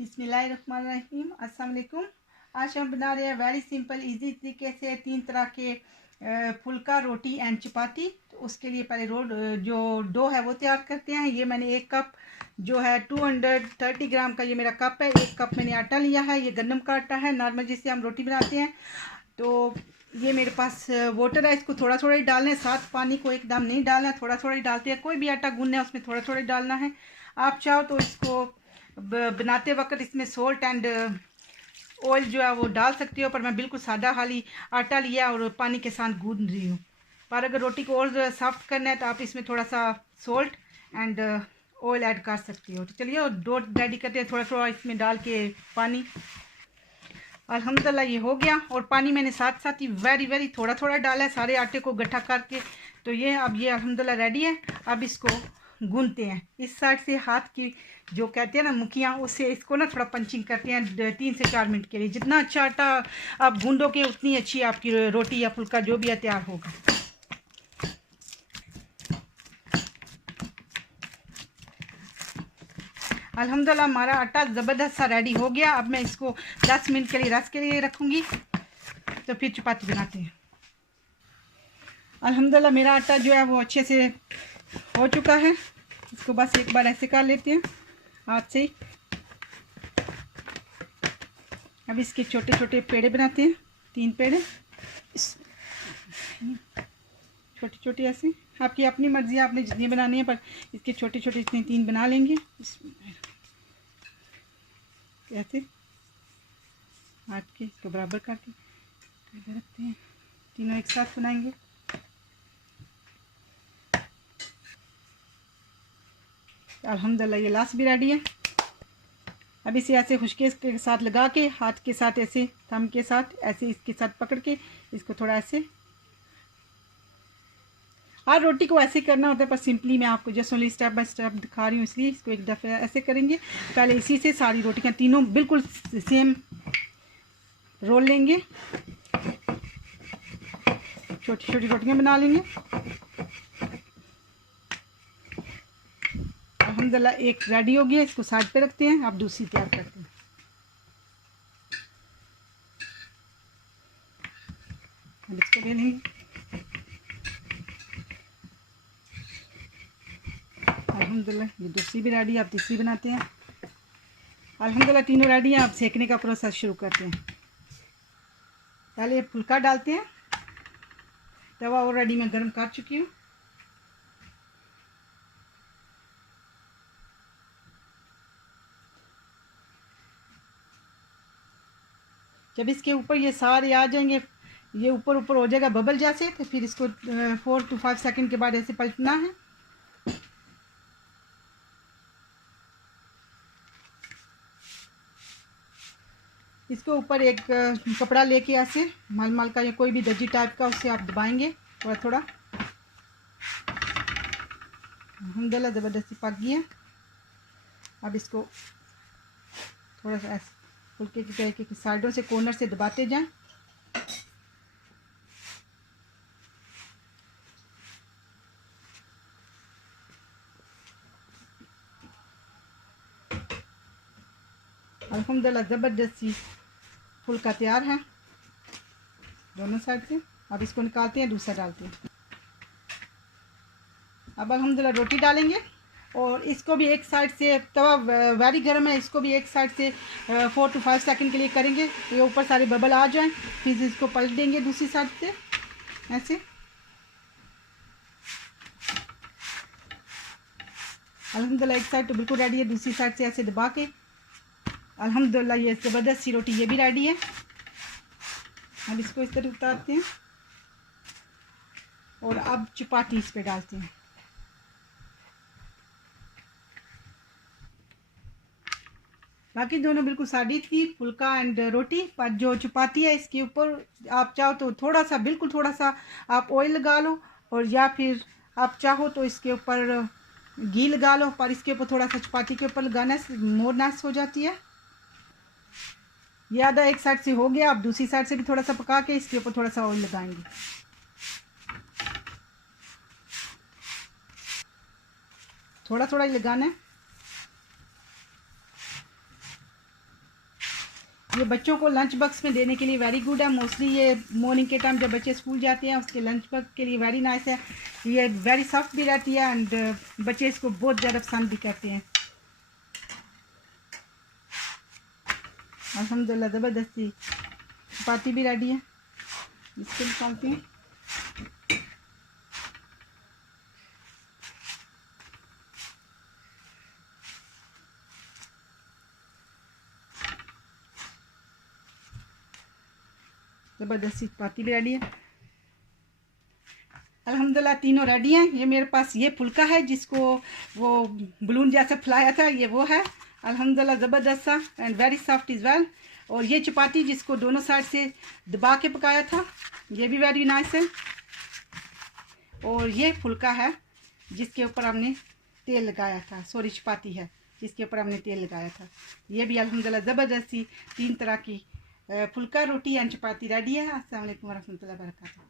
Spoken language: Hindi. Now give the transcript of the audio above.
बिस्मिल्लाहिर्रहमानिर्रहीम। अस्सलाम वालेकुम। आज हम बना रहे हैं वेरी सिंपल इजी तरीके से 3 तरह के फुल्का, रोटी एंड चपाती। तो उसके लिए पहले जो डो है वो तैयार करते हैं। ये मैंने 1 कप जो है 230 ग्राम का ये मेरा कप है। 1 कप मैंने आटा लिया है। ये गंदम का आटा है, नॉर्मल जिससे हम रोटी बनाते हैं। तो ये मेरे पास वाटर है, इसको थोड़ा थोड़ा ही डालना है, साथ पानी को एकदम नहीं डालना है, थोड़ा थोड़ा ही डालते हैं। कोई भी आटा गूंदना है उसमें थोड़ा थोड़ा ही डालना है। आप चाहो तो इसको बनाते वक्त इसमें सोल्ट एंड ऑयल जो है वो डाल सकती हो, पर मैं बिल्कुल सादा खाली आटा लिया और पानी के साथ गूंद रही हूँ। पर अगर रोटी को और सॉफ्ट करना है तो आप इसमें थोड़ा सा सोल्ट एंड ऑयल ऐड कर सकती हो। तो चलिए डो रेडी करते हैं, थोड़ा थोड़ा इसमें डाल के पानी। अल्हम्दुलिल्लाह ये हो गया, और पानी मैंने साथ साथ ही वेरी थोड़ा थोड़ा डाला है सारे आटे को गट्ठा करके। तो ये अब ये अल्हम्दुलिल्लाह रेडी है। अब इसको गूंथते हैं। इस साइड से हाथ की जो कहते हैं ना मुखियाँ, उससे इसको ना थोड़ा पंचिंग करते हैं 3 से 4 मिनट के लिए। जितना अच्छा आटा आप गूंदोगे उतनी अच्छी आपकी रोटी या फुल्का जो भी है तैयार होगा। अल्हम्दुलिल्लाह हमारा आटा ज़बरदस्त सा रेडी हो गया। अब मैं इसको 10 मिनट के लिए रेस्ट के लिए रखूँगी, तो फिर चपाती बनाते हैं। अल्हम्दुलिल्लाह मेरा आटा जो है वो अच्छे से हो चुका है। इसको बस एक बार ऐसे कर लेते हैं हाथ से। अब इसके छोटे छोटे पेड़े बनाते हैं, 3 पेड़े छोटे छोटे ऐसे। आपकी अपनी मर्ज़ी है, आपने जितनी बनानी है, पर इसके छोटे छोटे इतने 3 बना लेंगे। ऐसे काट के इसको बराबर करके रखते हैं। तीनों एक साथ बनाएंगे। अल्हम्दुलिल्लाह ये लास्ट भी रेडी है। अब इसे ऐसे खुशके के साथ लगा के, हाथ के साथ ऐसे थंब के साथ ऐसे इसके साथ पकड़ के इसको थोड़ा ऐसे, हर रोटी को ऐसे करना होता है, पर सिंपली मैं आपको just only step by step दिखा रही हूँ, इसलिए इसको एक दफ़ा ऐसे करेंगे। पहले इसी से सारी रोटियाँ तीनों बिल्कुल सेम रोल लेंगे, छोटी छोटी रोटियाँ बना लेंगे। अल्हम्दुलिल्लाह एक रेडी हो गया, इसको साइड पे रखते हैं। अब दूसरी तैयार करते हैं। अब इसको ले लेंगे। अल्हम्दुलिल्लाह ये दूसरी भी रेडी है। अब तीसरी बनाते हैं। अल्हम्दुलिल्लाह तीनों रेडी हैं। अब सेकने का प्रोसेस शुरू करते हैं। पहले फुल्का डालते हैं। तवा ऑलरेडी मैं गर्म कर चुकी हूँ। जब इसके ऊपर ये सारे आ जाएंगे, ये ऊपर ऊपर हो जाएगा बबल जैसे, तो फिर इसको 4 to 5 सेकंड के बाद ऐसे पलटना है। इसके ऊपर एक कपड़ा लेके ऐसे मलमल का या कोई भी दर्जी टाइप का, उससे आप दबाएंगे थोड़ा थोड़ा। अल्हम्दुलिल्लाह ज़बरदस्ती पक गई है। अब इसको थोड़ा सा ऐसे फुल्के की तरीके की साइडों से, कॉर्नर से दबाते जाएं। अल्हम्दुलिल्लाह ज़बरदस्ती फुल्का तैयार है दोनों साइड से। अब इसको निकालते हैं, दूसरा डालते हैं। अब अल्हम्दुलिल्लाह रोटी डालेंगे, और इसको भी एक साइड से, तवा वेरी गर्म है, इसको भी एक साइड से 4 to 5 सेकंड के लिए करेंगे। ये ऊपर सारे बबल आ जाएं, फिर इसको पलट देंगे दूसरी साइड से ऐसे। अल्हम्दुलिल्लाह एक साइड तो बिल्कुल रेडी है, दूसरी साइड से ऐसे दबा के अल्हम्दुलिल्लाह ये ज़बरदस्त सी रोटी ये भी रेडी है। अब इसको इस तरह उतारते हैं, और अब चपाती इस पे डालते हैं। बाकी दोनों बिल्कुल सादी थी, फुल्का एंड रोटी। पर जो चपाती है इसके ऊपर आप चाहो तो थोड़ा सा, बिल्कुल थोड़ा सा आप ऑयल लगा लो, और या फिर आप चाहो तो इसके ऊपर घी लगा लो। पर इसके ऊपर थोड़ा सा चपाती के ऊपर लगाना से मोर नाश हो जाती है। ये आधा एक साइड से हो गया। अब दूसरी साइड से भी थोड़ा सा पका के इसके ऊपर थोड़ा सा ऑयल लगाएंगे। थोड़ा थोड़ा ही लगाना है। ये बच्चों को लंच बॉक्स में देने के लिए वेरी गुड है। मोस्टली ये मॉर्निंग के टाइम जब बच्चे स्कूल जाते हैं उसके लंच बॉक्स के लिए वेरी नाइस है। ये वेरी सॉफ्ट भी रहती है एंड बच्चे इसको बहुत ज़्यादा पसंद भी करते हैं। अल्हम्दुलिल्लाह ज़बरदस्ती चपाती भी रेडी है, इसको निकालते हैं। ज़बरदस्ती चपाती भी रेडी है। अल्हम्दुलिल्लाह तीनों रेडी हैं। ये मेरे पास ये फुल्का है जिसको वो बलून जैसे फुलाया था, ये वो है। अल्हम्दुलिल्लाह ज़बरदस्त सा and very soft is well. और ये चपाती जिसको दोनों साइड से दबा के पकाया था, ये भी वेरी नाइस है। और ये फुल्का है जिसके ऊपर हमने तेल लगाया था, सॉरी चपाती है जिसके ऊपर हमने तेल लगाया था। ये भी अल्हम्दुलिल्लाह ज़बरदस्ती 3 तरह की फुल्का रोटी एंड चपाती रेडी है। अस्सलाम वालेकुम वरहमतुल्लाहि वबरकातुहू।